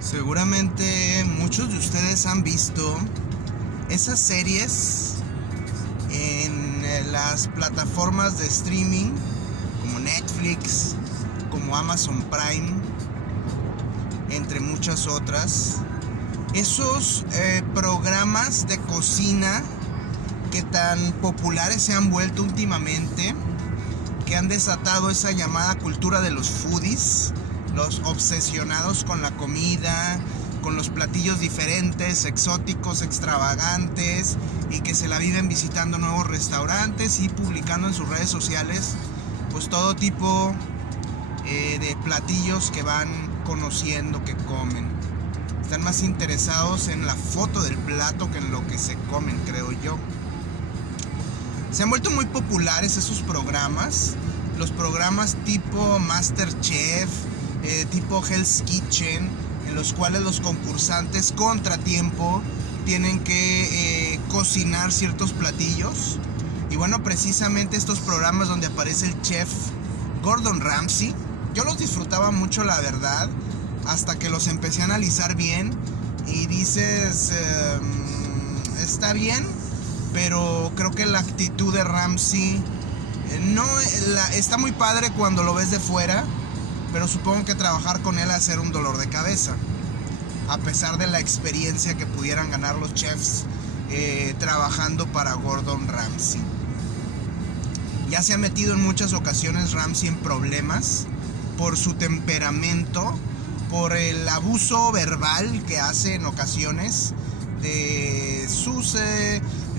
Seguramente muchos de ustedes han visto esas series en las plataformas de streaming como Netflix, como Amazon Prime, entre muchas otras. Esos programas de cocina que tan populares se han vuelto últimamente, que han desatado esa llamada cultura de los foodies, los obsesionados con la comida, con los platillos diferentes, exóticos, extravagantes, y que se la viven visitando nuevos restaurantes y publicando en sus redes sociales pues todo tipo de platillos que van conociendo, que comen. Están más interesados en la foto del plato que en lo que se comen, creo yo. Se han vuelto muy populares esos programas, los programas tipo MasterChef, tipo Hell's Kitchen, en los cuales los concursantes contratiempo tienen que cocinar ciertos platillos. Y bueno, precisamente estos programas donde aparece el chef Gordon Ramsay, yo los disfrutaba mucho, la verdad, hasta que los empecé a analizar bien y dices, está bien, pero creo que la actitud de Ramsay está muy padre cuando lo ves de fuera, pero supongo que trabajar con él va a ser un dolor de cabeza, a pesar de la experiencia que pudieran ganar los chefs trabajando para Gordon Ramsay. Ya se ha metido en muchas ocasiones Ramsay en problemas por su temperamento, por el abuso verbal que hace en ocasiones de sus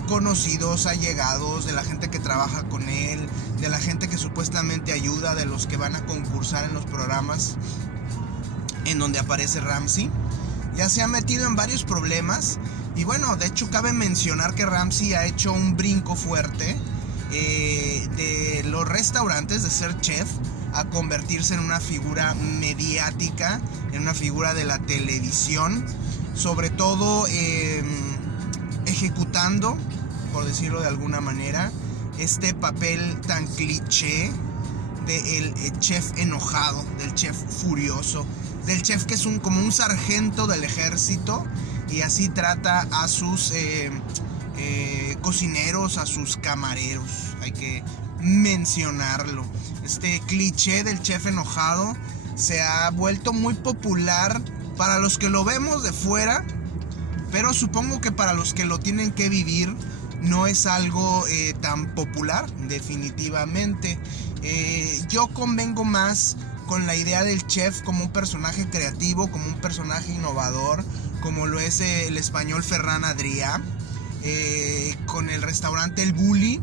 conocidos, allegados, de la gente que trabaja con él, de la gente que supuestamente ayuda, de los que van a concursar en los programas en donde aparece Ramsay. Ya se ha metido en varios problemas. Y bueno, de hecho cabe mencionar que Ramsay ha hecho un brinco fuerte de los restaurantes, de ser chef, a convertirse en una figura mediática, en una figura de la televisión, sobre todo ejecutando, por decirlo de alguna manera, este papel tan cliché del chef enojado, del chef furioso, del chef que es como un sargento del ejército, y así trata a sus cocineros, a sus camareros. Hay que mencionarlo. Este cliché del chef enojado se ha vuelto muy popular para los que lo vemos de fuera, pero supongo que para los que lo tienen que vivir no es algo tan popular, definitivamente. Yo convengo más con la idea del chef como un personaje creativo, como un personaje innovador, como lo es el español Ferran Adrià, con el restaurante El Bulli,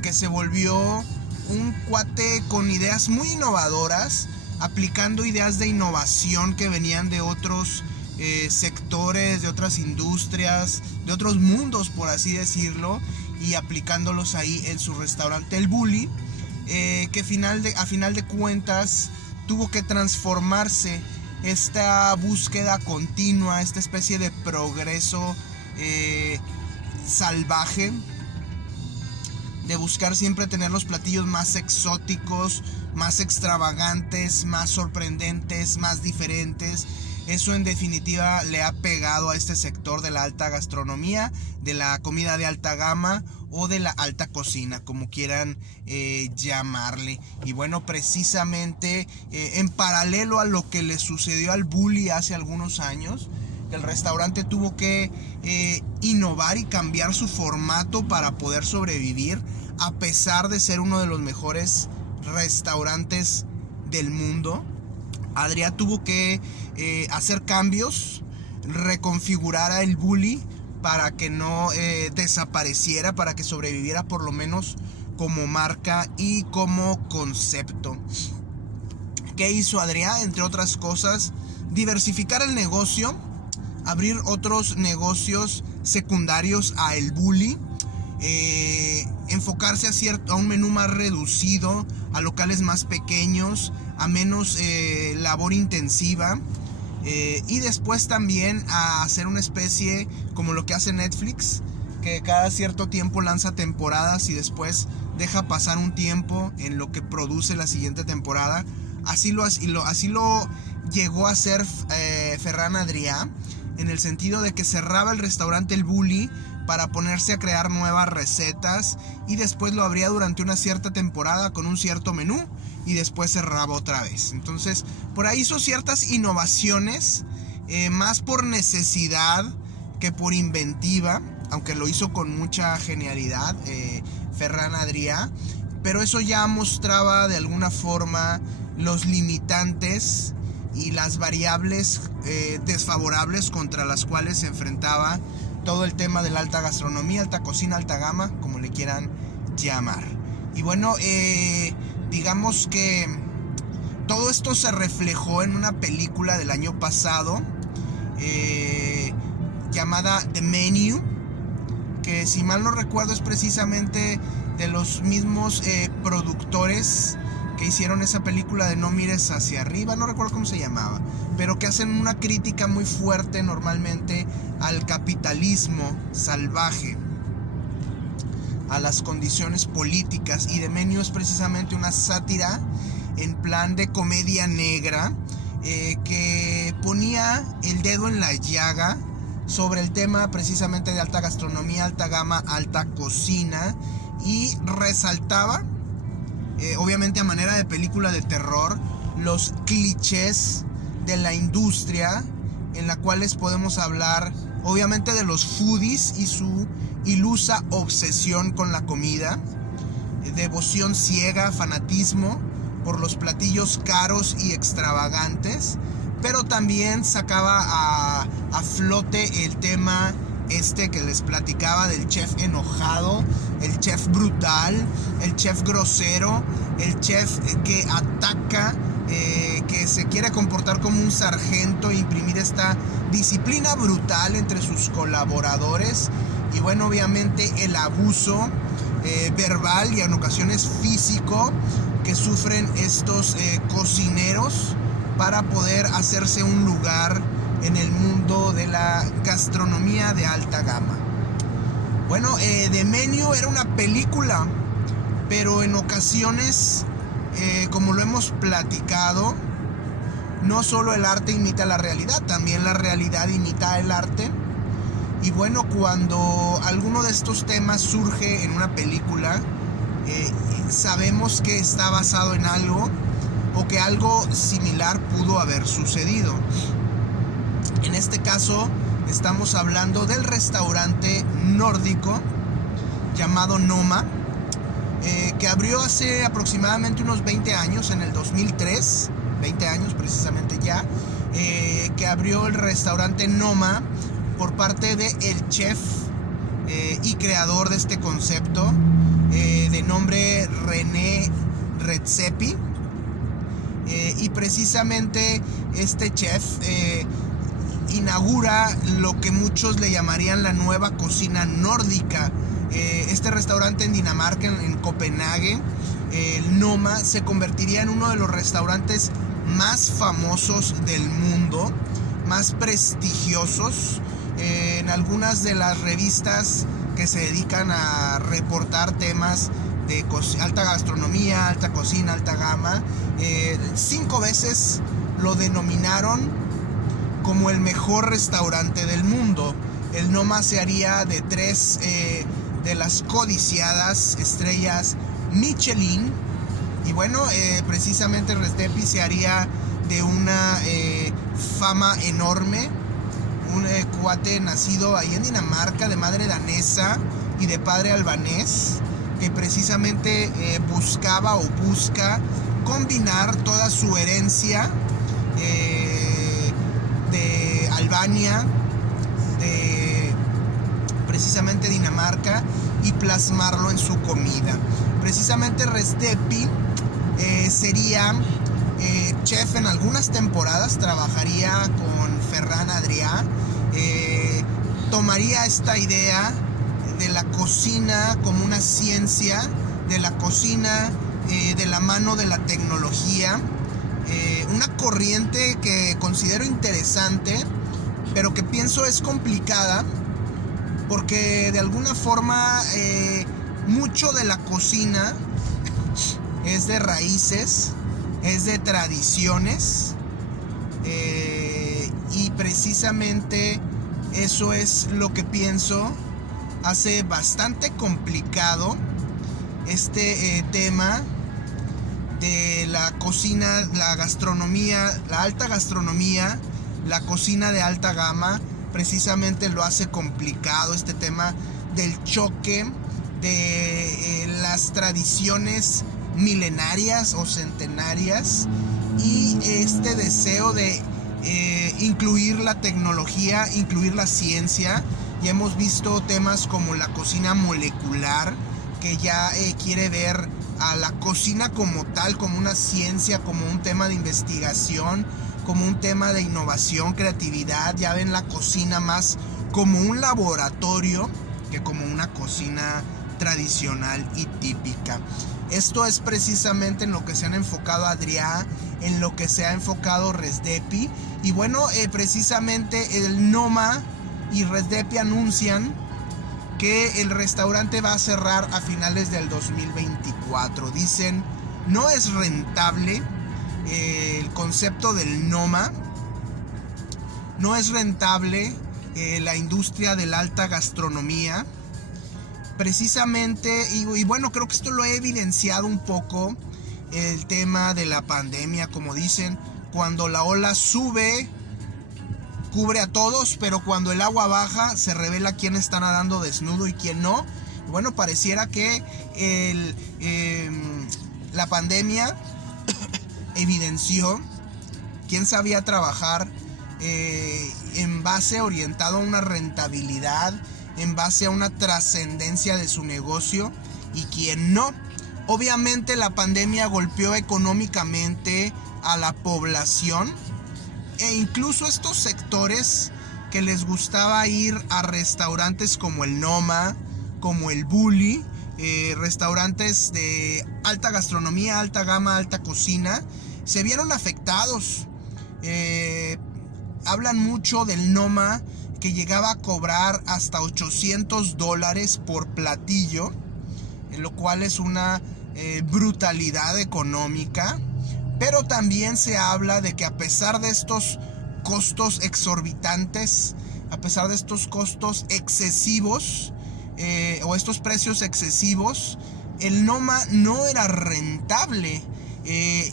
que se volvió un cuate con ideas muy innovadoras, aplicando ideas de innovación que venían de otros sectores, de otras industrias, de otros mundos, por así decirlo, y aplicándolos ahí en su restaurante El Bulli, que a final de cuentas tuvo que transformarse. Esta búsqueda continua, esta especie de progreso salvaje, de buscar siempre tener los platillos más exóticos, más extravagantes, más sorprendentes, más diferentes. Eso en definitiva le ha pegado a este sector de la alta gastronomía, de la comida de alta gama o de la alta cocina, como quieran llamarle. Y bueno, precisamente en paralelo a lo que le sucedió al Bulli hace algunos años, el restaurante tuvo que innovar y cambiar su formato para poder sobrevivir, a pesar de ser uno de los mejores restaurantes del mundo. Adrià tuvo que hacer cambios, reconfigurar a El Bulli para que no desapareciera, para que sobreviviera por lo menos como marca y como concepto. ¿Qué hizo Adrià? Entre otras cosas, diversificar el negocio, abrir otros negocios secundarios a El Bulli, enfocarse a un menú más reducido, a locales más pequeños, a menos labor intensiva, y después también a hacer una especie como lo que hace Netflix, que cada cierto tiempo lanza temporadas y después deja pasar un tiempo en lo que produce la siguiente temporada. Así lo llegó a ser Ferran Adrià, en el sentido de que cerraba el restaurante El Bulli para ponerse a crear nuevas recetas y después lo abría durante una cierta temporada con un cierto menú y después cerraba otra vez. Entonces por ahí hizo ciertas innovaciones, más por necesidad que por inventiva, aunque lo hizo con mucha genialidad Ferran Adrià, pero eso ya mostraba de alguna forma los limitantes y las variables desfavorables contra las cuales se enfrentaba todo el tema de la alta gastronomía, alta cocina, alta gama, como le quieran llamar. Y bueno, digamos que todo esto se reflejó en una película del año pasado llamada The Menu, que si mal no recuerdo es precisamente de los mismos productores que hicieron esa película de No mires hacia arriba, no recuerdo cómo se llamaba, pero que hacen una crítica muy fuerte normalmente al capitalismo salvaje, a las condiciones políticas, y The Menu es precisamente una sátira en plan de comedia negra que ponía el dedo en la llaga sobre el tema precisamente de alta gastronomía, alta gama, alta cocina, y resaltaba obviamente a manera de película de terror los clichés de la industria, en la cuales podemos hablar obviamente de los foodies y su ilusa obsesión con la comida, devoción ciega, fanatismo por los platillos caros y extravagantes, pero también sacaba a flote el tema que les platicaba del chef enojado, el chef brutal, el chef grosero, el chef que ataca, que se quiere comportar como un sargento e imprimir esta disciplina brutal entre sus colaboradores. Y bueno, obviamente el abuso verbal y en ocasiones físico que sufren estos cocineros para poder hacerse un lugar en el mundo de la gastronomía de alta gama. Bueno, The Menu era una película, pero en ocasiones, como lo hemos platicado, no solo el arte imita la realidad, también la realidad imita el arte. Y bueno, cuando alguno de estos temas surge en una película, sabemos que está basado en algo o que algo similar pudo haber sucedido. En este caso estamos hablando del restaurante nórdico llamado Noma, que abrió hace aproximadamente unos 20 años, en el 2003, 20 años precisamente ya, que abrió el restaurante Noma por parte de el chef y creador de este concepto, de nombre René Redzepi. Y precisamente este chef inaugura lo que muchos le llamarían la nueva cocina nórdica. Este restaurante en Dinamarca, en Copenhague, el Noma, se convertiría en uno de los restaurantes más famosos del mundo, más prestigiosos. En algunas de las revistas que se dedican a reportar temas de alta gastronomía, alta cocina, alta gama, 5 veces lo denominaron como el mejor restaurante del mundo. El Noma se haría de 3 de las codiciadas estrellas Michelin. Y bueno, precisamente Redzepi se haría de una fama enorme. Un cuate nacido ahí en Dinamarca, de madre danesa y de padre albanés, que precisamente buscaba o busca combinar toda su herencia de Albania, de precisamente Dinamarca, y plasmarlo en su comida. Precisamente Redzepi sería chef en algunas temporadas, trabajaría con Ferran Adrià, tomaría esta idea de la cocina como una ciencia, de la cocina de la mano de la tecnología, una corriente que considero interesante, pero que pienso es complicada, porque de alguna forma mucho de la cocina es de raíces, es de tradiciones, y precisamente eso es lo que pienso hace bastante complicado este tema de la cocina, la gastronomía, la alta gastronomía, la cocina de alta gama. Precisamente lo hace complicado este tema del choque de las tradiciones milenarias o centenarias y este deseo de incluir la tecnología, incluir la ciencia. Ya hemos visto temas como la cocina molecular, que ya quiere ver a la cocina como tal, como una ciencia, como un tema de investigación, como un tema de innovación, creatividad. Ya ven la cocina más como un laboratorio que como una cocina tradicional y típica. Esto es precisamente en lo que se han enfocado Adrià, en lo que se ha enfocado Resdepi. Y bueno, precisamente el Noma y Resdepi anuncian que el restaurante va a cerrar a finales del 2024. Dicen, no es rentable el concepto del Noma, no es rentable la industria de la alta gastronomía. Precisamente, y bueno, creo que esto lo he evidenciado un poco, el tema de la pandemia. Como dicen, cuando la ola sube, cubre a todos, pero cuando el agua baja, se revela quién está nadando desnudo y quién no. Bueno, pareciera que la pandemia evidenció quién sabía trabajar en base orientado a una rentabilidad, en base a una trascendencia de su negocio, y quién no. Obviamente la pandemia golpeó económicamente a la población e incluso estos sectores que les gustaba ir a restaurantes como el Noma, como el Bully, restaurantes de alta gastronomía, alta gama, alta cocina, se vieron afectados. Hablan mucho del Noma, que llegaba a cobrar hasta $800 por platillo, lo cual es una brutalidad económica. Pero también se habla de que a pesar de estos costos exorbitantes, a pesar de estos costos excesivos, o estos precios excesivos, el Noma no era rentable.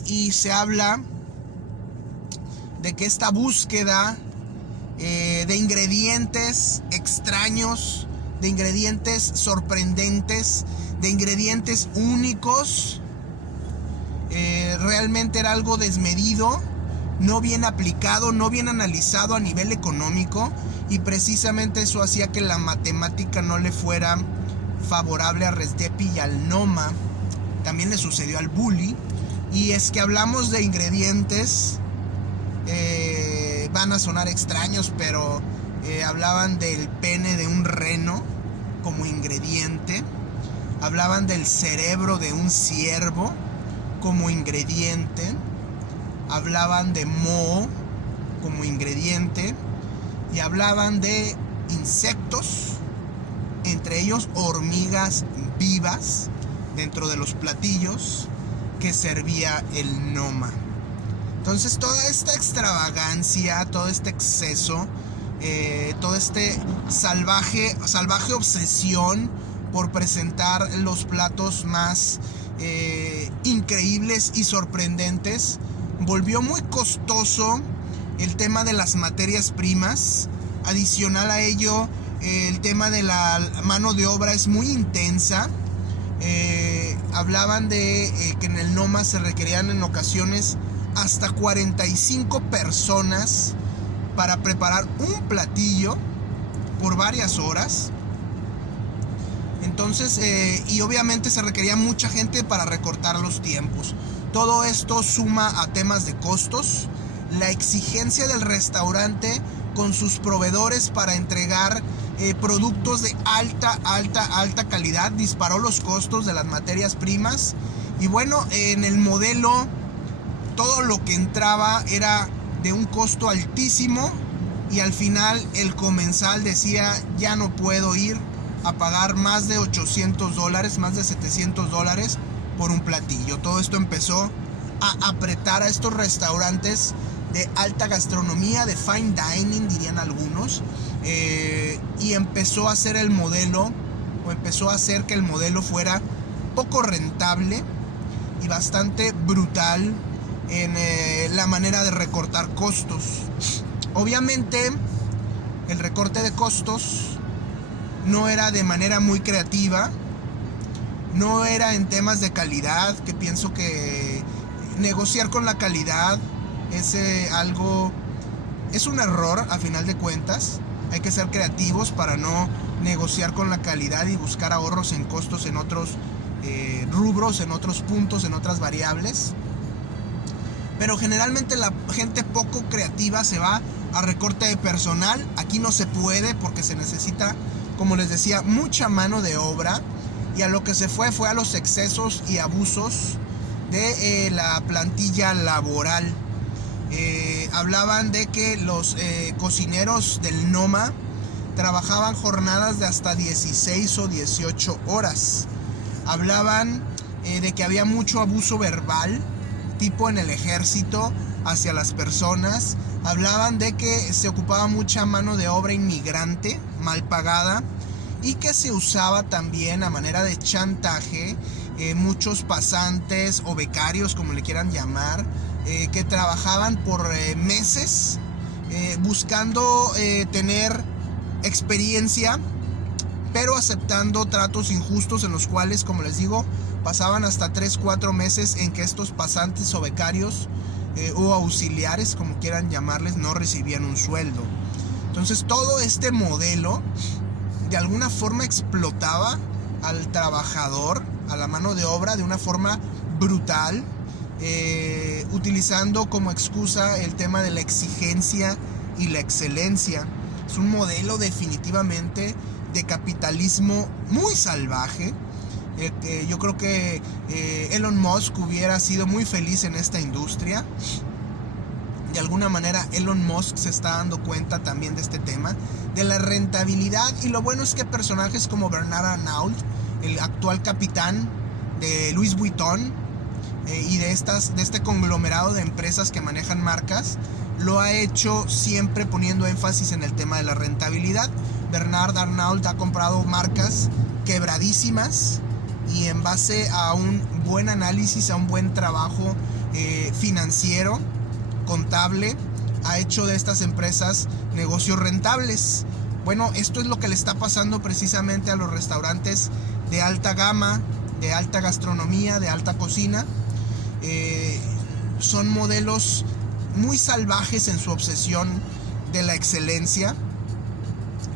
Y se habla de que esta búsqueda de ingredientes extraños, de ingredientes sorprendentes, de ingredientes únicos, realmente era algo desmedido, no bien aplicado, no bien analizado a nivel económico, y precisamente eso hacía que la matemática no le fuera favorable a Resdepi y al Noma. También le sucedió al Bully. Y es que hablamos de ingredientes, van a sonar extraños, pero hablaban del pene de un reno como ingrediente, hablaban del cerebro de un ciervo como ingrediente, hablaban de moho como ingrediente, y hablaban de insectos, entre ellos hormigas vivas, dentro de los platillos que servía el Noma. Entonces toda esta extravagancia, todo este exceso, todo este salvaje obsesión por presentar los platos más increíbles y sorprendentes, volvió muy costoso el tema de las materias primas. Adicional a ello, el tema de la mano de obra es muy intensa. Hablaban de que en el Noma se requerían en ocasiones hasta 45 personas para preparar un platillo por varias horas. Entonces, y obviamente se requería mucha gente para recortar los tiempos. Todo esto suma a temas de costos, la exigencia del restaurante con sus proveedores para entregar productos de alta calidad, disparó los costos de las materias primas. Y bueno, en el modelo todo lo que entraba era de un costo altísimo, y al final el comensal decía, ya no puedo ir a pagar más de $800, más de $700 por un platillo. Todo esto empezó a apretar a estos restaurantes de alta gastronomía, de fine dining, dirían algunos, y empezó a hacer el modelo, o empezó a hacer que el modelo fuera poco rentable y bastante brutal en la manera de recortar costos. Obviamente, el recorte de costos no era de manera muy creativa, no era en temas de calidad, que pienso que negociar con la calidad es es un error a final de cuentas. Hay que ser creativos para no negociar con la calidad y buscar ahorros en costos en otros rubros, en otros puntos, en otras variables. Pero generalmente la gente poco creativa se va a recorte de personal. Aquí no se puede porque se necesita, como les decía, mucha mano de obra. Y a lo que se fue a los excesos y abusos de la plantilla laboral. Hablaban de que los cocineros del Noma trabajaban jornadas de hasta 16 o 18 horas. Hablaban de que había mucho abuso verbal, tipo en el ejército, hacia las personas. Hablaban de que se ocupaba mucha mano de obra inmigrante, mal pagada, y que se usaba también a manera de chantaje muchos pasantes o becarios, como le quieran llamar, que trabajaban por meses buscando tener experiencia, pero aceptando tratos injustos en los cuales, como les digo, pasaban hasta 3-4 meses en que estos pasantes o becarios o auxiliares, como quieran llamarles, no recibían un sueldo. Entonces todo este modelo de alguna forma explotaba al trabajador, a la mano de obra, de una forma brutal, utilizando como excusa el tema de la exigencia y la excelencia. Es un modelo definitivamente de capitalismo muy salvaje. Yo creo que Elon Musk hubiera sido muy feliz en esta industria. De alguna manera Elon Musk se está dando cuenta también de este tema, de la rentabilidad, y lo bueno es que personajes como Bernard Arnault, el actual capitán de Louis Vuitton y de este conglomerado de empresas que manejan marcas, lo ha hecho siempre poniendo énfasis en el tema de la rentabilidad. Bernard Arnault ha comprado marcas quebradísimas y en base a un buen análisis, a un buen trabajo financiero, contable, ha hecho de estas empresas negocios rentables. Bueno, esto es lo que le está pasando precisamente a los restaurantes de alta gama, de alta gastronomía, de alta cocina. Son modelos muy salvajes en su obsesión de la excelencia,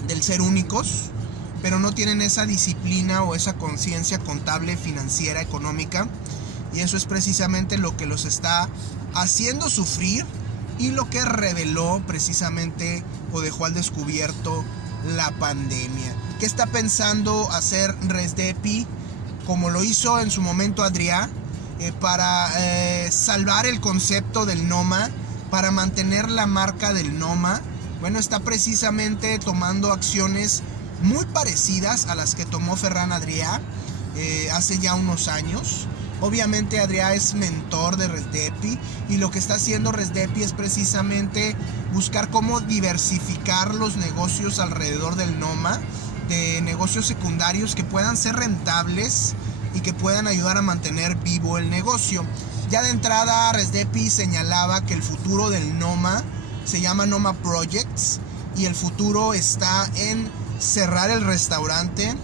del ser únicos, pero no tienen esa disciplina o esa conciencia contable, financiera, económica, y eso es precisamente lo que los está haciendo sufrir y lo que reveló precisamente o dejó al descubierto la pandemia. ¿Qué está pensando hacer Resdepi, como lo hizo en su momento Adrià, para salvar el concepto del Noma, para mantener la marca del Noma? Bueno, está precisamente tomando acciones muy parecidas a las que tomó Ferran Adrià hace ya unos años. Obviamente Adrià es mentor de Resdepi, y lo que está haciendo Resdepi es precisamente buscar cómo diversificar los negocios alrededor del Noma, de negocios secundarios que puedan ser rentables y que puedan ayudar a mantener vivo el negocio. Ya de entrada Resdepi señalaba que el futuro del Noma se llama Noma Projects, y el futuro está en cerrar el restaurante,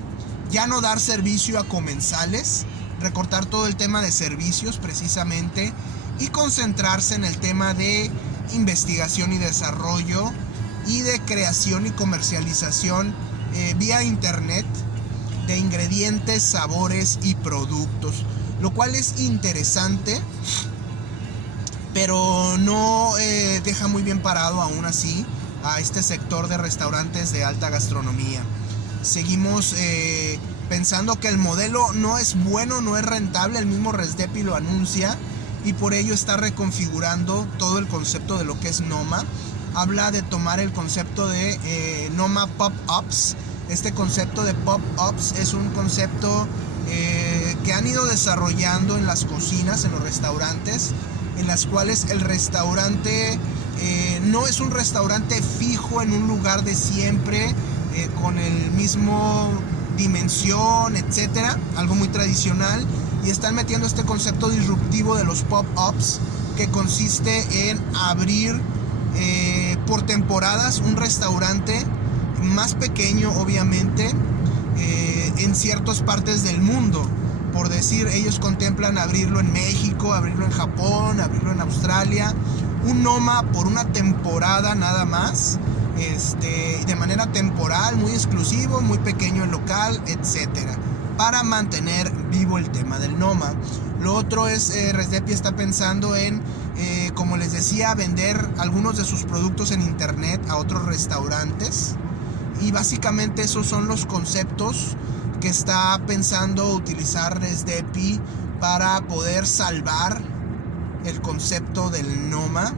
ya no dar servicio a comensales, recortar todo el tema de servicios precisamente, y concentrarse en el tema de investigación y desarrollo y de creación y comercialización vía internet de ingredientes, sabores y productos, lo cual es interesante, pero no deja muy bien parado aún así a este sector de restaurantes de alta gastronomía. Seguimos pensando que el modelo no es bueno, no es rentable. El mismo Resdepi lo anuncia, y por ello está reconfigurando todo el concepto de lo que es Noma. Habla de tomar el concepto de Noma Pop-Ups. Este concepto de Pop-Ups es un concepto que han ido desarrollando en las cocinas, en los restaurantes, en las cuales el restaurante No es un restaurante fijo en un lugar de siempre, con el mismo dimensión, etcétera, algo muy tradicional, y están metiendo este concepto disruptivo de los pop-ups, que consiste en abrir por temporadas un restaurante más pequeño, obviamente, en ciertas partes del mundo. Por decir, ellos contemplan abrirlo en México, abrirlo en Japón, abrirlo en Australia, un Noma por una temporada nada más, de manera temporal, muy exclusivo, muy pequeño el local, etcétera, para mantener vivo el tema del Noma. Lo otro es, Resdepi está pensando en, como les decía, vender algunos de sus productos en internet a otros restaurantes, y básicamente esos son los conceptos que está pensando utilizar Resdepi para poder salvar el concepto del Noma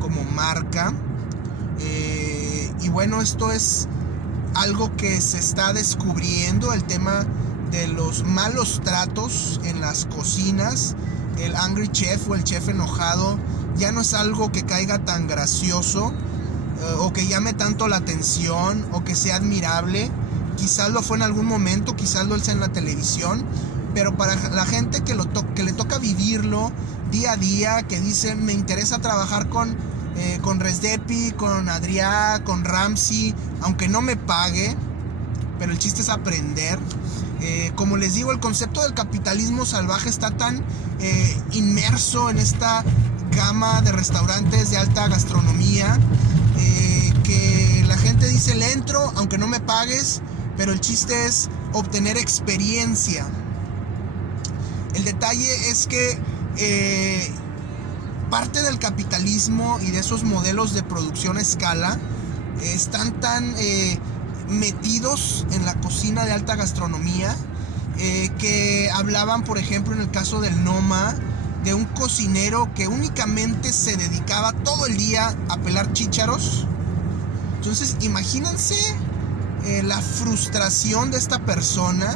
como marca. Y bueno, esto es algo que se está descubriendo, el tema de los malos tratos en las cocinas. El angry chef o el chef enojado ya no es algo que caiga tan gracioso, o que llame tanto la atención, o que sea admirable. Quizás lo fue en algún momento, quizás lo sea en la televisión, pero para la gente que le toca vivirlo día a día, que dice, me interesa trabajar con Resdepi, con Adrià, con Ramsay, aunque no me pague, pero el chiste es aprender. Como les digo, el concepto del capitalismo salvaje está tan inmerso en esta gama de restaurantes de alta gastronomía, que la gente dice, le entro aunque no me pagues, pero el chiste es obtener experiencia. El detalle es que parte del capitalismo y de esos modelos de producción a escala están tan metidos en la cocina de alta gastronomía, que hablaban, por ejemplo, en el caso del Noma, de un cocinero que únicamente se dedicaba todo el día a pelar chícharos. Entonces, imagínense la frustración de esta persona,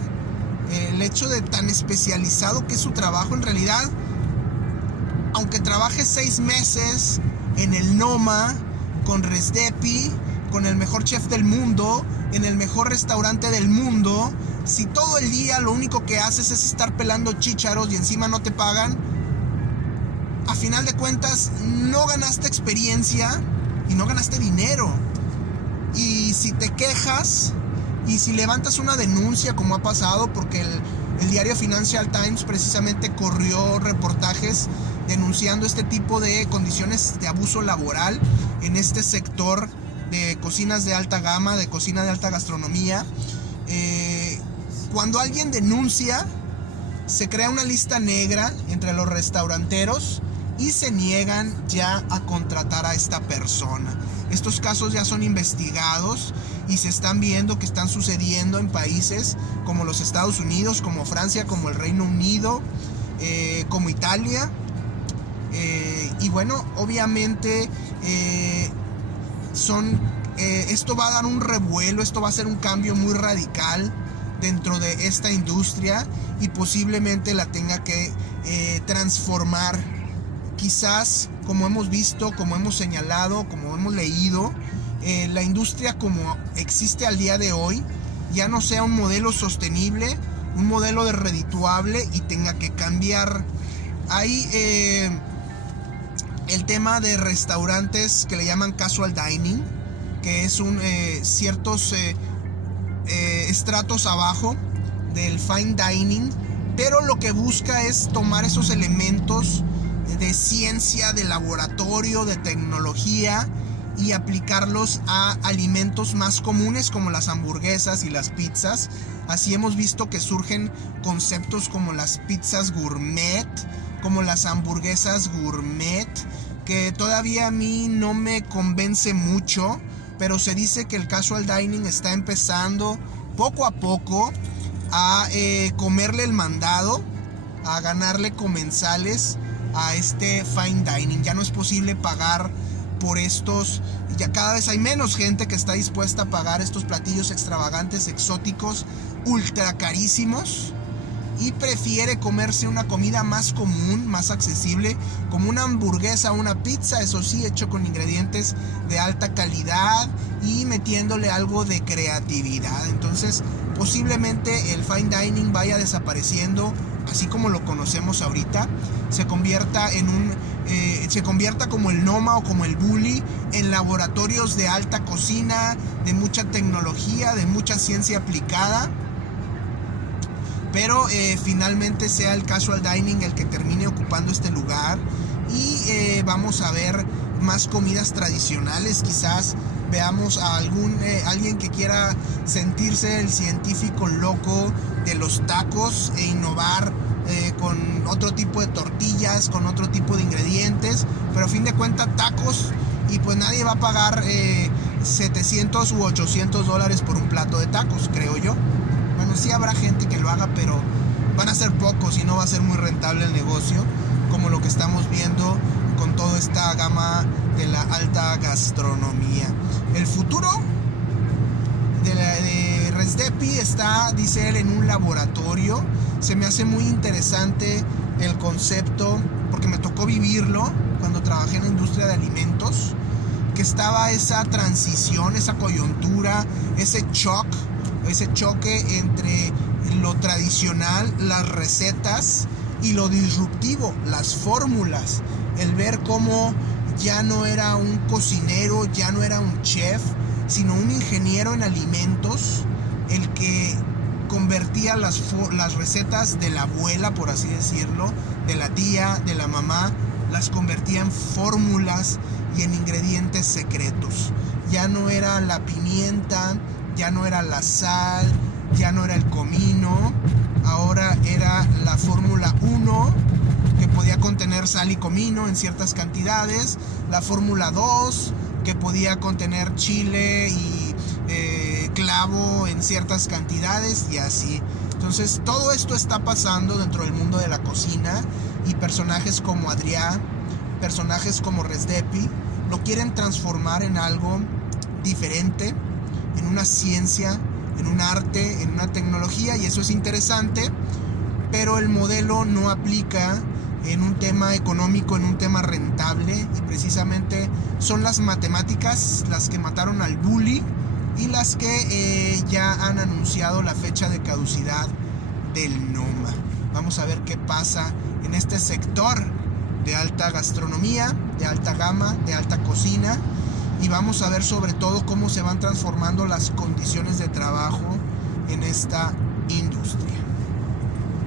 el hecho de tan especializado que es su trabajo. En realidad, aunque trabaje 6 meses en el Noma, con Resdepi, con el mejor chef del mundo, en el mejor restaurante del mundo, si todo el día lo único que haces es estar pelando chícharos y encima no te pagan, a final de cuentas no ganaste experiencia y no ganaste dinero. Y si te quejas y si levantas una denuncia, como ha pasado, porque el diario Financial Times precisamente corrió reportajes denunciando este tipo de condiciones de abuso laboral en este sector de cocinas de alta gama, de cocina de alta gastronomía. Cuando alguien denuncia, se crea una lista negra entre los restauranteros y se niegan ya a contratar a esta persona. Estos casos ya son investigados y se están viendo que están sucediendo en países como los Estados Unidos, como Francia, como el Reino Unido, como Italia. Y bueno, obviamente esto va a dar un revuelo, esto va a ser un cambio muy radical dentro de esta industria, y posiblemente la tenga que transformar. Quizás, como hemos visto, como hemos señalado, como hemos leído, la industria como existe al día de hoy ya no sea un modelo sostenible, un modelo de redituable, y tenga que cambiar. Hay el tema de restaurantes que le llaman casual dining, que es ciertos estratos abajo del fine dining, pero lo que busca es tomar esos elementos de ciencia, de laboratorio, de tecnología, y aplicarlos a alimentos más comunes como las hamburguesas y las pizzas. Así hemos visto que surgen conceptos como las pizzas gourmet, como las hamburguesas gourmet, que todavía a mí no me convence mucho, pero se dice que el casual dining está empezando poco a poco a comerle el mandado, a ganarle comensales a este fine dining. Ya no es posible pagar por estos, ya cada vez hay menos gente que está dispuesta a pagar estos platillos extravagantes, exóticos, ultra carísimos. y prefiere comerse una comida más común, más accesible, como una hamburguesa o una pizza, eso sí, hecho con ingredientes de alta calidad y metiéndole algo de creatividad. Entonces, posiblemente el fine dining vaya desapareciendo, así como lo conocemos ahorita, se convierta como el Noma o como el Bully en laboratorios de alta cocina, de mucha tecnología, de mucha ciencia aplicada, pero finalmente sea el casual dining el que termine ocupando este lugar y vamos a ver más comidas tradicionales. Quizás veamos a alguien que quiera sentirse el científico loco de los tacos e innovar con otro tipo de tortillas, con otro tipo de ingredientes, pero a fin de cuentas tacos, y pues nadie va a pagar 700 u 800 dólares por un plato de tacos, creo yo. Bueno, sí habrá gente que lo haga, pero van a ser pocos y no va a ser muy rentable el negocio, como lo que estamos viendo con toda esta gama de la alta gastronomía. El futuro de Resdepi está, dice él, en un laboratorio. Se me hace muy interesante el concepto porque me tocó vivirlo cuando trabajé en la industria de alimentos, que estaba esa transición, esa coyuntura, ese choque entre lo tradicional, las recetas, y lo disruptivo, las fórmulas. El ver cómo ya no era un cocinero, ya no era un chef, sino un ingeniero en alimentos, el que convertía las recetas de la abuela, por así decirlo, de la tía, de la mamá, las convertía en fórmulas y en ingredientes secretos. Ya no era la pimienta, ya no era la sal, ya no era el comino, ahora era la fórmula 1, que podía contener sal y comino en ciertas cantidades, la fórmula 2, que podía contener chile y clavo en ciertas cantidades, y así. Entonces todo esto está pasando dentro del mundo de la cocina, y personajes como Adrià, personajes como Resdepi lo quieren transformar en algo diferente, en una ciencia, en un arte, en una tecnología, y eso es interesante, pero el modelo no aplica en un tema económico, en un tema rentable, y precisamente son las matemáticas las que mataron al Bully y las que ya han anunciado la fecha de caducidad del Noma. Vamos a ver qué pasa en este sector de alta gastronomía, de alta gama, de alta cocina, y vamos a ver sobre todo cómo se van transformando las condiciones de trabajo en esta